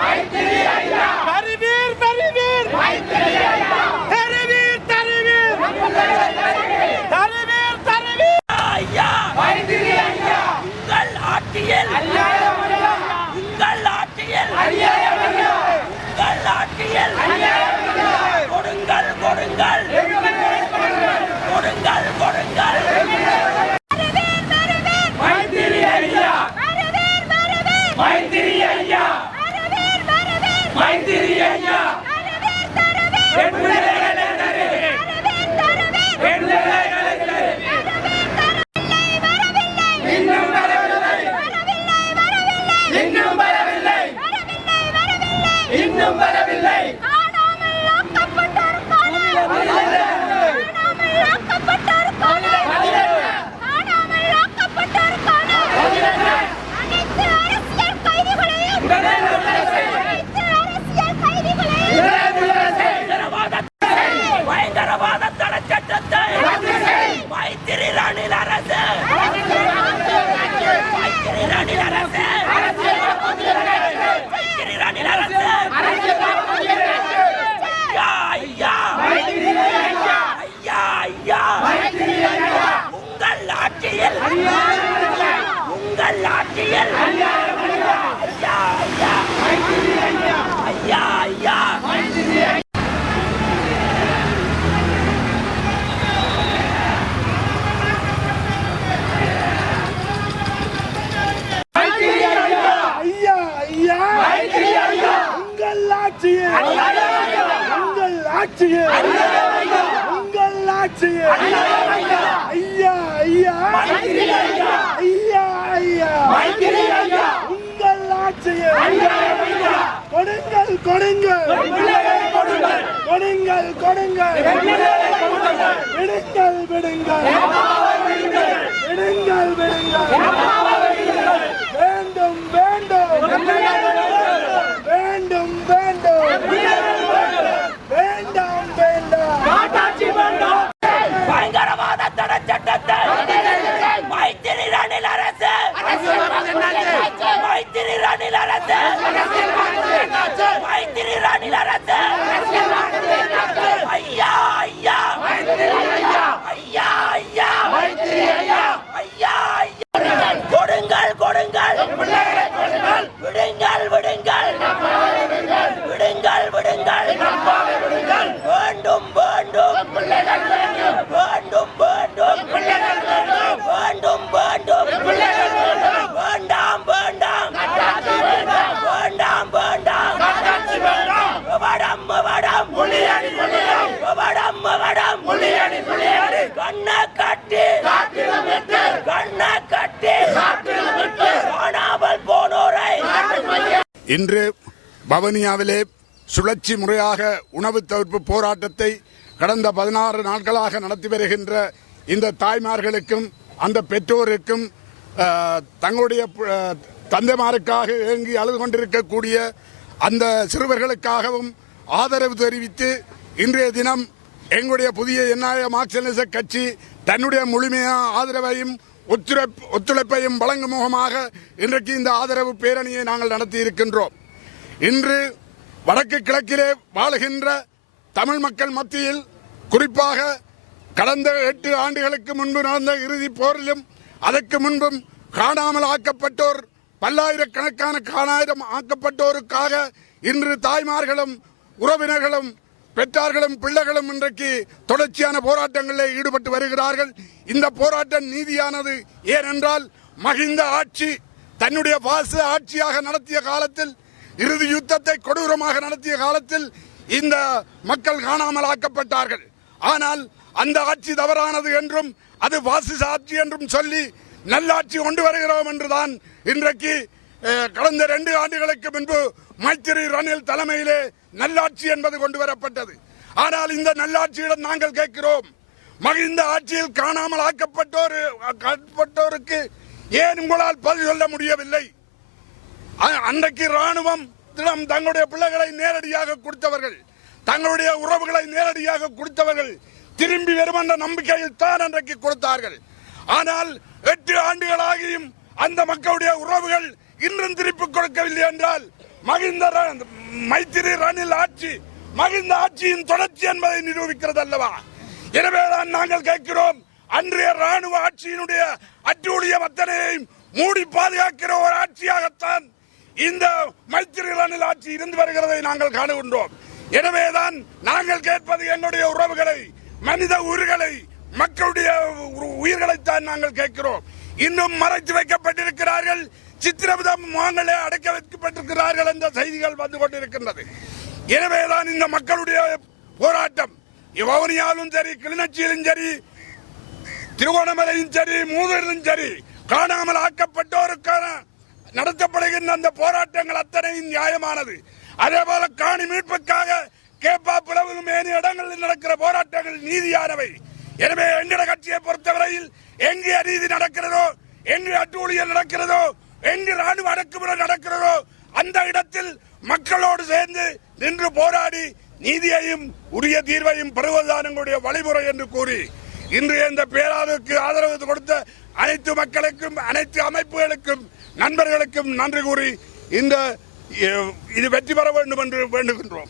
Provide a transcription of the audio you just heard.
I இன்னும் வரவில்லை பயங்கரவாத தடை சட்டத்தை மைத்திரி ரணில் அரசு மைத்திரி ரணில் அரசு மைத்திரி ரணில் அரசு ஐயா ஐயா ஐயா ஐயா உங்கள் ஆட்சியில் உங்கள் ஆட்சியில் ஐயா ஐயா ஐயா ஐயா ஐயா ஐயா உங்கள் ஆட்சியில் ஆட்சியே. உங்கள் ஆட்சியே. ஐயா ஐயா. ஐயா ஐயா. உங்கள் ஆட்சியே. கொடுங்கள் கொடுங்கள். கொடுங்கள் கொடுங்கள். விடுங்கள் விடுங்கள். விடுங்கள் விடுங்கள் வேண்டும் வேண்டும் வேண்டும் வேண்டும் வேண்டாம் வேண்டாம் பயங்கரவாத தடை சட்டத்தை மைத்திரி ரணில் அரசு மைத்திரி ரணில் அரசு மைத்திரி ரணில் அரசு ஐயா ஐயா ஐயா ஐயா ஐயா ஐயா ஐயா கொடுங்கள் கொடுங்கள் விடுங்கள் விடுங்கள் விடுங்கள் விடுங்கள் வேண்டும் வேண்டும் வேண்டும் வேண்டும் வேண்டும் வேண்டும் வேண்டாம் வேண்டாம் வேண்டாம் வேண்டாம் வடம் வடம் வடம் வடம் கண்ண கட்டி கண்ண கட்டி காணாமல் போனோரை இன்று பவனியாவிலே சுழற்சி முறையாக உணவு தவிர்ப்பு போராட்டத்தை கடந்த பதினாறு நாட்களாக நடத்தி வருகின்ற இந்த தாய்மார்களுக்கும் அந்த பெற்றோருக்கும் தங்களுடைய தந்தைமாருக்காக இயங்கி அழுது கொண்டிருக்கக்கூடிய அந்த சிறுவர்களுக்காகவும் ஆதரவு தெரிவித்து இன்றைய தினம் எங்களுடைய புதிய என்ஐய மார்க்சியலிச கட்சி தன்னுடைய முழுமையான ஆதரவையும் ஒத்துழைப்பையும் வழங்கும் முகமாக இன்றைக்கு இந்த ஆதரவு பேரணியை நாங்கள் நடத்தி இருக்கின்றோம் இன்று வடக்கு கிழக்கிலே வாழுகின்ற தமிழ் மக்கள் மத்தியில் குறிப்பாக கடந்த எட்டு ஆண்டுகளுக்கு முன்பு நடந்த இறுதிப் போரிலும் அதற்கு முன்பும் காணாமல் ஆக்கப்பட்டோர் பல்லாயிரக்கணக்கான காணாயிரம் ஆக்கப்பட்டோருக்காக இன்று தாய்மார்களும் உறவினர்களும் பெற்றார்களும் பிள்ளைகளும் இன்றைக்கு தொடர்ச்சியான போராட்டங்களில் ஈடுபட்டு வருகிறார்கள். இந்த போராட்டம் நீதியானது ஏனென்றால் மகிந்த ஆட்சி தன்னுடைய பாச ஆட்சியாக நடத்திய காலத்தில் இறுதி யுத்தத்தை கொடூரமாக நடத்திய காலத்தில் இந்த மக்கள் காணாமல் ஆக்கப்பட்டார்கள். ஆனால் அந்த ஆட்சி தவறானது என்றும் அது வாசிச ஆட்சி என்றும் சொல்லி நல்லாட்சி கொண்டு வருகிறோம் என்றுதான் இன்றைக்கு கடந்த ரெண்டு ஆண்டுகளுக்கு முன்பு மைத்திரி ரணில் தலைமையிலே நல்லாட்சி என்பது கொண்டு வரப்பட்டது ஆனால் இந்த நல்லாட்சியிடம் நாங்கள் கேட்கிறோம் மகிழ்ந்த ஆட்சியில் காணாமல் ஆக்கப்பட்டோர் ஆக்கப்பட்டோருக்கு ஏன் உங்களால் பதில் சொல்ல முடியவில்லை? அன்றைக்கு ராணுவம் தங்களுடைய பிள்ளைகளை நேரடியாக கொடுத்தவர்கள் தங்களுடைய உறவுகளை நேரடியாக கொடுத்தவர்கள் திரும்பி வரும் என்ற நம்பிக்கையில் தான் அன்றைக்கு கொடுத்தார்கள். ஆனால் எட்டு ஆண்டுகளாகியும் அந்த மக்களுடைய உறவுகள் இன்றும் திருப்பி கொடுக்கவில்லை என்றால் மகிந்த மைத்திரி ரணில் ஆட்சி மகிந்த ஆட்சியின் தொடர்ச்சி என்பதை நிரூபிக்கிறது அல்லவா? எனவேதான் நாங்கள் கேட்கிறோம் அன்றைய ராணுவ ஆட்சியினுடைய அட்டூழியம் அத்தனையையும் மூடி பாதுகாக்கிற ஒரு ஆட்சியாகத்தான் இந்த மைத்திரி ரணில் ஆட்சி இருந்து வருகிறதை நாங்கள் காணுகின்றோம். எனவேதான் நாங்கள் கேட்பது என்னுடைய உறவுகளை மனித உயிர்களை மக்களுடைய உ- உயிர்களைத்தான் நாங்கள் கேட்கிறோம். இன்னும் மறைத்து வைக்கப்பட்டிருக்கிறார்கள் சித்திரவத முகங்களே அடைக்க வைக்கப்பட்டிருக்கிறார்கள் என்ற செய்திகள் வந்து கொண்டிருக்கின்றது. எனவேதான் இந்த மக்களுடைய போராட்டம். வவுனியாலும் சரி கிளிநொச்சியிலும் சரி திருகோணமலையும் சரி மூதூரிலும் சரி காணாமல் ஆக்கப்பட்டோருக்கான நடத்தப்படுகின்ற அந்த போராட்டங்கள் அத்தனையும் நியாயமானது. அதே போல காணி மீட்புக்காக கேப்பா பிளவு மேனி இடங்களில் நடக்கிற போராட்டங்கள் நீதியானவை. எனவே எங்கட கட்சியை பொறுத்தவரையில் எங்கு அநீதி நடக்கிறதோ எங்கு அட்டூழியல் நடக்கிறதோ எங்கு ராணுவ அடக்குமுறை நடக்கிறதோ அந்த இடத்தில் மக்களோடு சேர்ந்து நின்று போராடி நீதியையும் உரிய தீர்வையும் பெறுவதுதான் எங்களுடைய வழிமுறை என்று கூறி இன்று இந்த பேராளுக்கு ஆதரவு கொடுத்த அனைத்து மக்களுக்கும் அனைத்து அமைப்புகளுக்கும் நண்பர்களுக்கும் நன்றி கூறி இந்த இது வெற்றி பெற வேண்டும் என்று வேண்டுகின்றோம்.